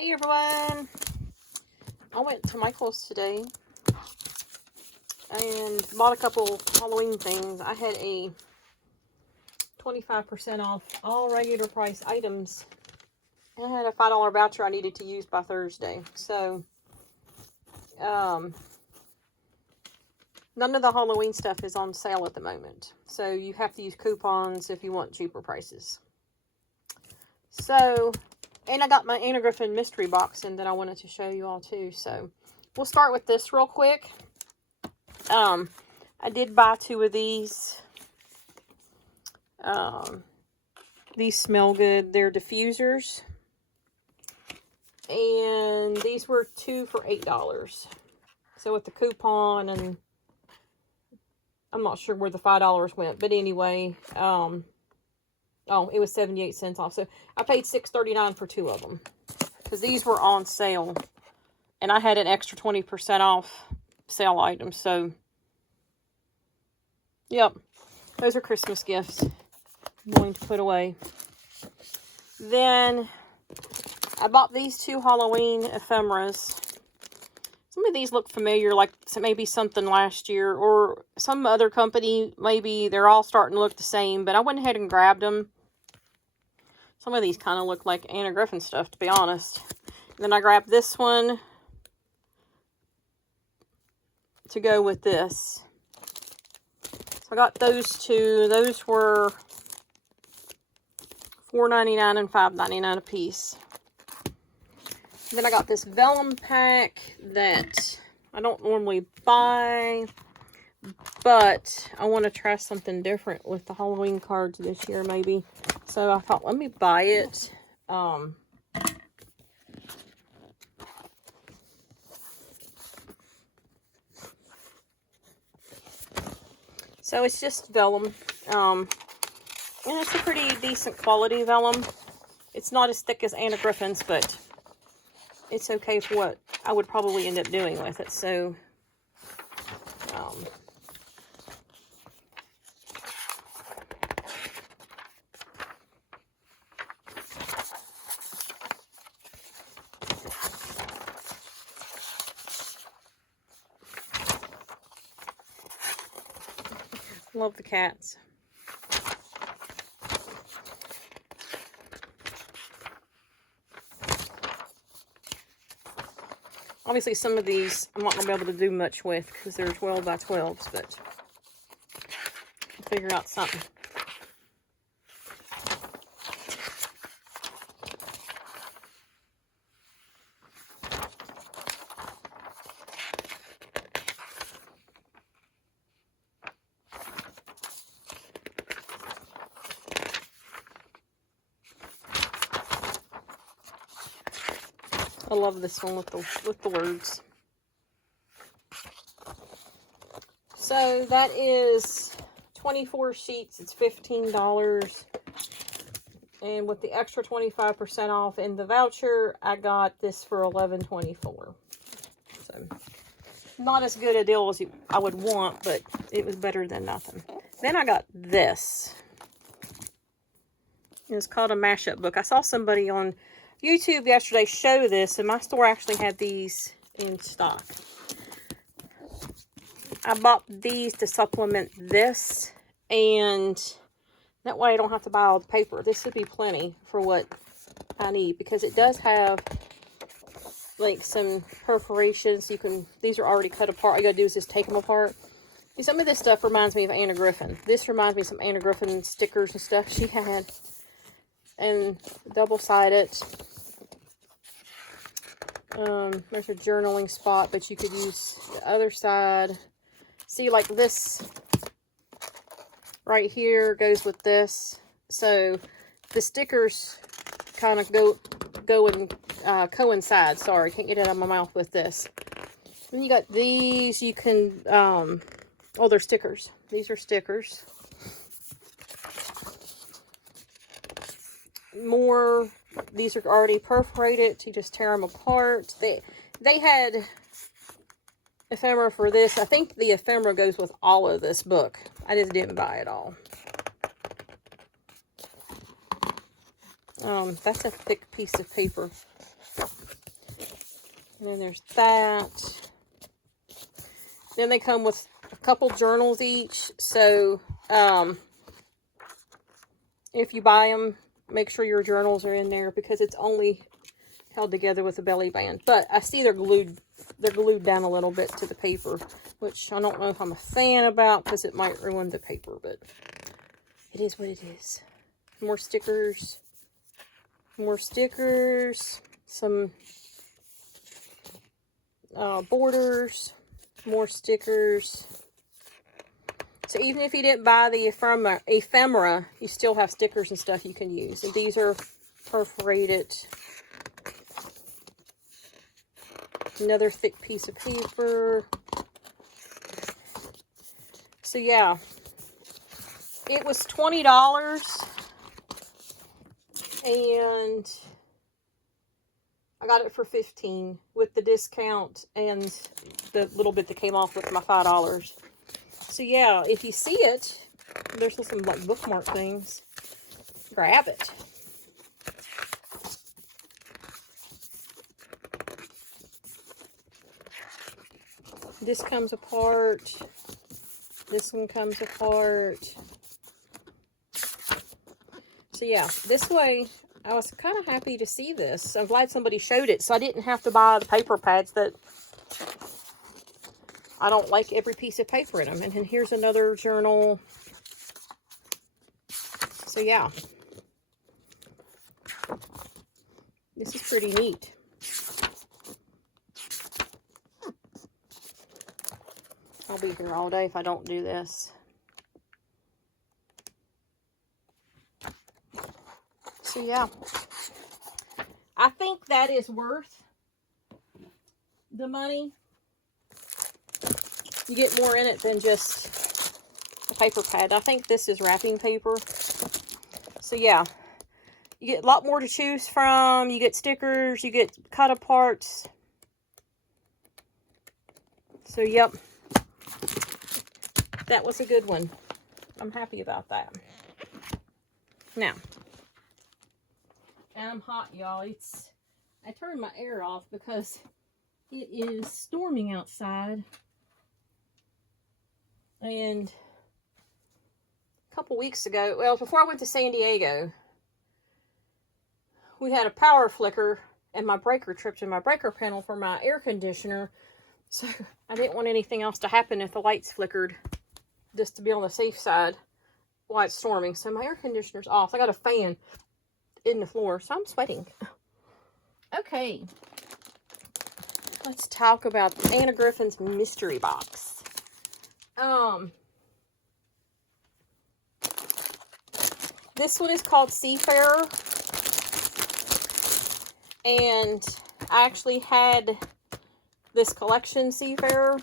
Hey everyone! I went to Michael's today and bought a couple Halloween things. I had a 25% off all regular price items. And I had a $5 voucher I needed to use by Thursday. So, none of the Halloween stuff is on sale at the moment. So, you have to use coupons if you want cheaper prices. So, and I got my Griffin mystery box in that I wanted to show you all too. So, we'll start with this real quick. I did buy 2 of these. These smell good. They're diffusers. And these were 2 for $8. So with the coupon, and I'm not sure where the $5 went, but anyway, oh, it was 78 cents off. So I paid $6.39 for 2 of them because these were on sale, and I had an extra 20% off sale items. So, yep, those are Christmas gifts I'm going to put away. Then I bought these 2 Halloween ephemeras. Some of these look familiar, like maybe something last year or some other company. Maybe they're all starting to look the same, but I went ahead and grabbed them. Some of these kind of look like Griffin stuff, to be honest. And then I grabbed this one to go with this. So I got those 2. Those were $4.99 and $5.99 a piece. Then I got this vellum pack that I don't normally buy, but I want to try something different with the Halloween cards this year, maybe. So I thought, let me buy it. So it's just vellum. And it's a pretty decent quality vellum. It's not as thick as Griffin's, but it's okay for what I would probably end up doing with it. So, love the cats. Obviously, some of these I'm not going to be able to do much with because they're 12 by 12s, but I'll figure out something. I love this one with the words. So that is 24 sheets. It's $15. And with the extra 25% off in the voucher, I got this for $11.24. So not as good a deal as I would want, but it was better than nothing. Then I got this. It's called a mashup book. I saw somebody on YouTube yesterday show this, and my store actually had these in stock. I bought these to supplement this, and that way I don't have to buy all the paper. This would be plenty for what I need, because it does have like some perforations. These are already cut apart. All you gotta do is just take them apart. See, some of this stuff reminds me of Anna Griffin. This reminds me of some Anna Griffin stickers and stuff she had. And double-sided. There's a journaling spot, but you could use the other side. See, like this right here goes with this. So the stickers kind of go and coincide. Sorry, can't get it out of my mouth with this. Then you got these. You can, oh, they're stickers. These are stickers. More, these are already perforated. You just tear them apart. They had ephemera for this. I think the ephemera goes with all of this book. I just didn't buy it all. That's a thick piece of paper. And then there's that. Then they come with a couple journals each. So, if you buy them, make sure your journals are in there because it's only held together with a belly band. But I see they're glued down a little bit to the paper, which I don't know if I'm a fan about because it might ruin the paper, but it is what it is. More stickers. More stickers. Some borders. More stickers. So even if you didn't buy the ephemera, you still have stickers and stuff you can use. And these are perforated. Another thick piece of paper. So yeah, it was $20 and I got it for $15 with the discount and the little bit that came off with my $5. So yeah, if you see it, there's some like bookmark things. Grab it. This comes apart. This one comes apart. So yeah, this way, I was kind of happy to see this. I'm glad somebody showed it, so I didn't have to buy the paper pads that I don't like every piece of paper in them. And then here's another journal. So yeah, this is pretty neat. I'll be here all day if I don't do this. So yeah, I think that is worth the money. You get more in it than just a paper pad. I think this is wrapping paper. So yeah, you get a lot more to choose from. You get stickers, you get cut aparts. So yep, that was a good one. I'm happy about that. Now, and I'm hot, y'all. I turned my air off because it is storming outside. And a couple weeks ago, well, before I went to San Diego, we had a power flicker and my breaker tripped in my breaker panel for my air conditioner. So I didn't want anything else to happen if the lights flickered, just to be on the safe side while it's storming. So my air conditioner's off. I got a fan in the floor, so I'm sweating. Okay. Let's talk about Anna Griffin's mystery box. This one is called Seafarer. And I actually had this collection, Seafarer.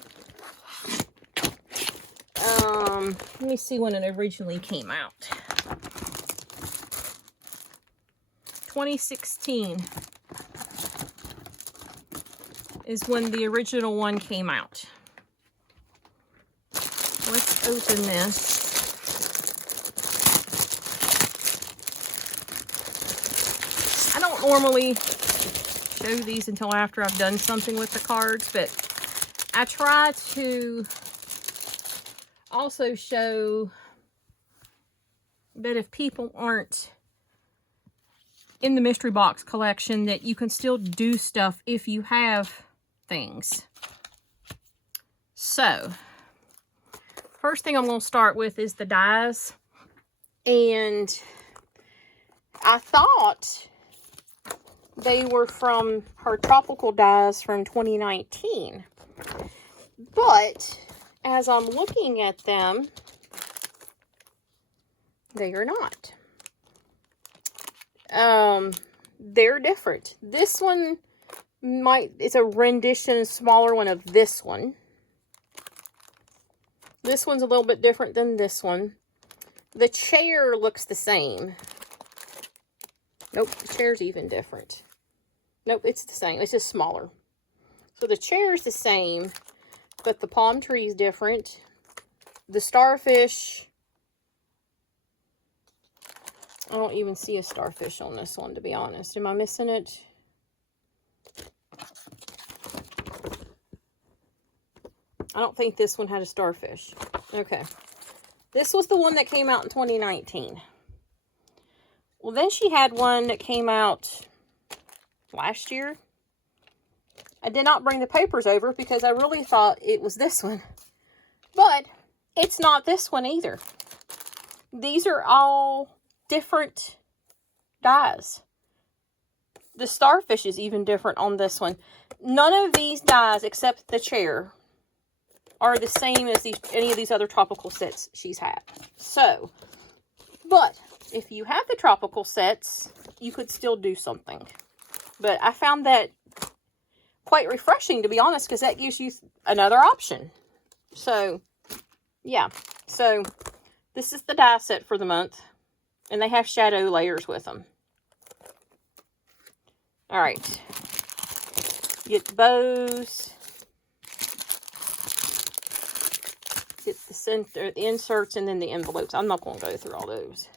Let me see when it originally came out. 2016 is when the original one came out. Let's open this. I don't normally show these until after I've done something with the cards, but I try to also show that if people aren't in the mystery box collection, that you can still do stuff if you have things. So, first thing I'm going to start with is the dies. And I thought they were from her tropical dies from 2019. But as I'm looking at them, they are not. They're different. This one it's a rendition, smaller one of this one. This one's a little bit different than this one. The chair looks the same. Nope, the chair's even different. Nope, it's the same. It's just smaller. So the chair's the same, but the palm tree's different. The starfish, I don't even see a starfish on this one, to be honest. Am I missing it? I don't think this one had a starfish. Okay. This was the one that came out in 2019. Well, then she had one that came out last year. I did not bring the papers over because I really thought it was this one. But it's not this one either. These are all different dies. The starfish is even different on this one. None of these dies, except the chair, are the same as any of these other tropical sets she's had. So, but if you have the tropical sets, you could still do something. But I found that quite refreshing, to be honest, because that gives you another option. So, yeah. So, this is the die set for the month. And they have shadow layers with them. Alright. Get the bows. Get the center, the inserts, and then the envelopes. I'm not going to go through all those.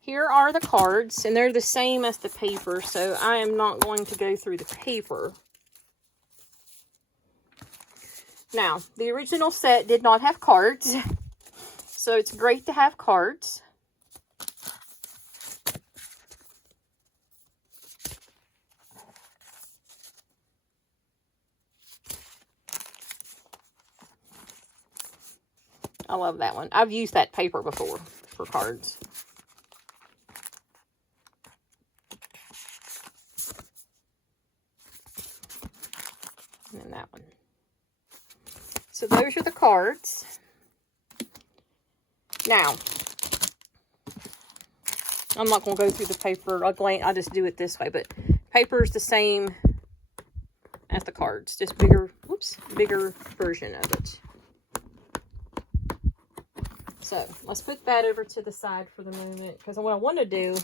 Here are the cards, and they're the same as the paper, so I am not going to go through the paper. Now, the original set did not have cards, so it's great to have cards. I love that one. I've used that paper before for cards. And then that one. So those are the cards. Now, I'm not going to go through the paper. I'll just do it this way. But paper is the same as the cards. Just bigger, bigger version of it. So, let's put that over to the side for the moment. Because what I want to do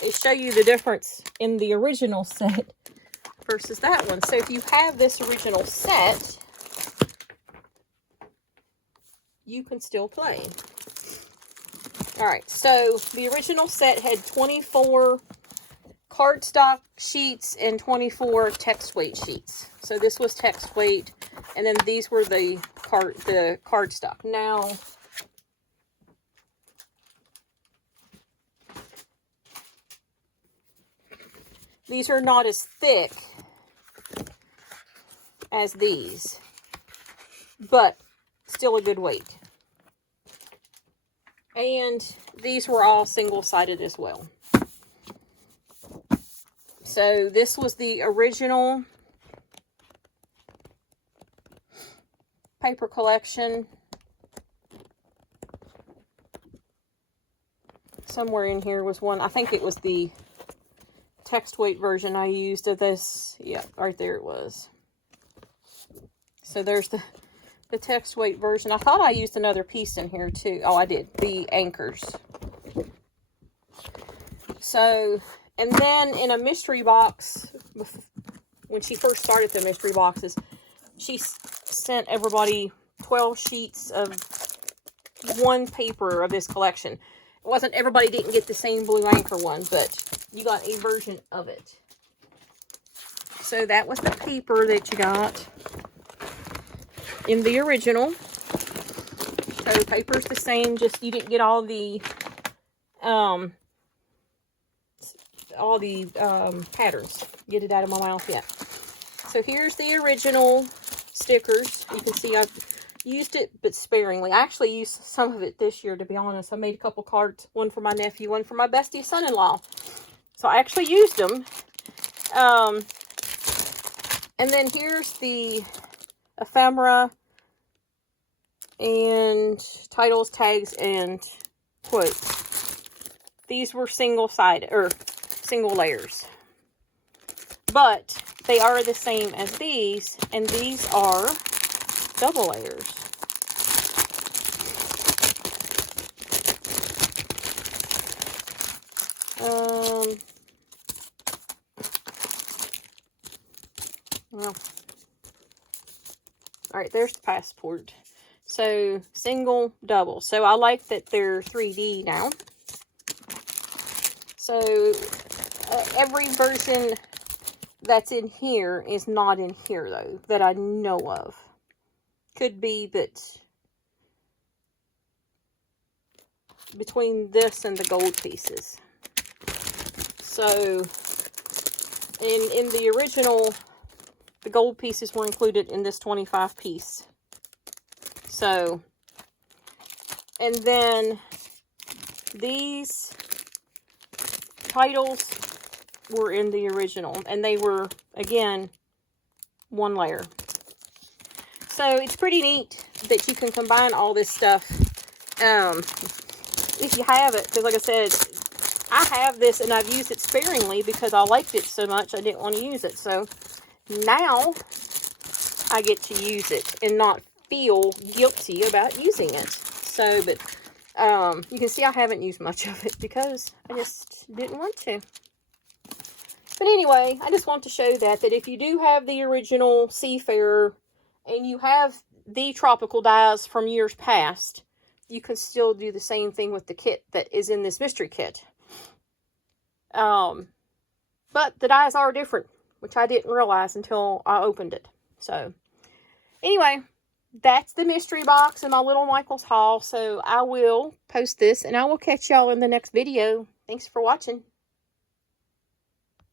is show you the difference in the original set versus that one. So, if you have this original set, you can still play. Alright, so the original set had 24 cardstock sheets and 24 text weight sheets. So, this was text weight, and then these were the cardstock. Now, these are not as thick as these, but still a good weight. And these were all single-sided as well. So this was the original paper collection. Somewhere in here was one. I think it was the text weight version I used of this. Yeah, right there it was. So there's the text weight version. I thought I used another piece in here too. Oh, I did. The anchors. So, and then in a mystery box, when she first started the mystery boxes, she sent everybody 12 sheets of one paper of this collection. It wasn't, everybody didn't get the same blue anchor one, but you got a version of it. So that was the paper that you got in the original. So the paper's the same, just you didn't get all the patterns. Get it out of my mouth yet. So here's the original stickers. You can see I've used it, but sparingly. I actually used some of it this year, to be honest. I made a couple cards, one for my nephew, one for my bestie son-in-law. So I actually used them. And then here's the ephemera and titles, tags, and quotes. These were single-sided, or single layers. But they are the same as these, and these are double layers. Well, alright, there's the passport. So, single, double. So, I like that they're 3D now. So, every version that's in here is not in here, though, that I know of. Could be that between this and the gold pieces. So, in the original, the gold pieces were included in this 25 piece. So, and then these titles were in the original, and they were, again, one layer. So it's pretty neat that you can combine all this stuff, if you have it, because like I said, I have this and I've used it sparingly because I liked it so much I didn't want to use it. So now I get to use it and not feel guilty about using it. So, but you can see I haven't used much of it because I just didn't want to. But anyway, I just want to show that if you do have the original Seafarer and you have the tropical dies from years past, you can still do the same thing with the kit that is in this mystery kit. But the dies are different, which I didn't realize until I opened it. So, anyway, that's the mystery box and my little Michael's haul. So, I will post this and I will catch y'all in the next video. Thanks for watching.